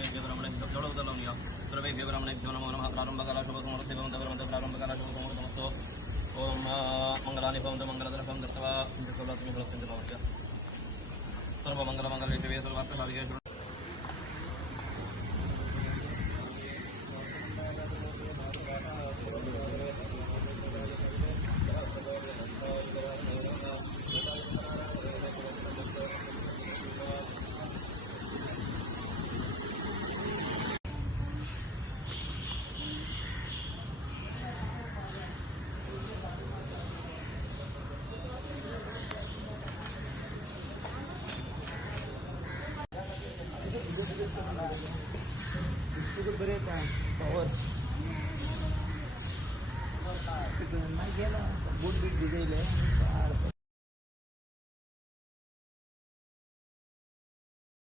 सर्वेभ्यो ब्राह्मणेभ्यो जलोदलौनिया सर्वेभ्यो ब्राह्मणेभ्यो नमो नमः प्रारम्भकाला शुभसमृद्धि भवन्तु भवन्तु प्रारम्भकाला शुभसमृद्धमस्तु ओम मंगलानि भवन्तु मंगलधरं दत्त्वा इंद्रकौलात्मि फलस्य सर्वमंगलमंगले शिवे सर्वार्थसाधिके ब्रेक पॉवर नाही गेला बूट बीट भिजवले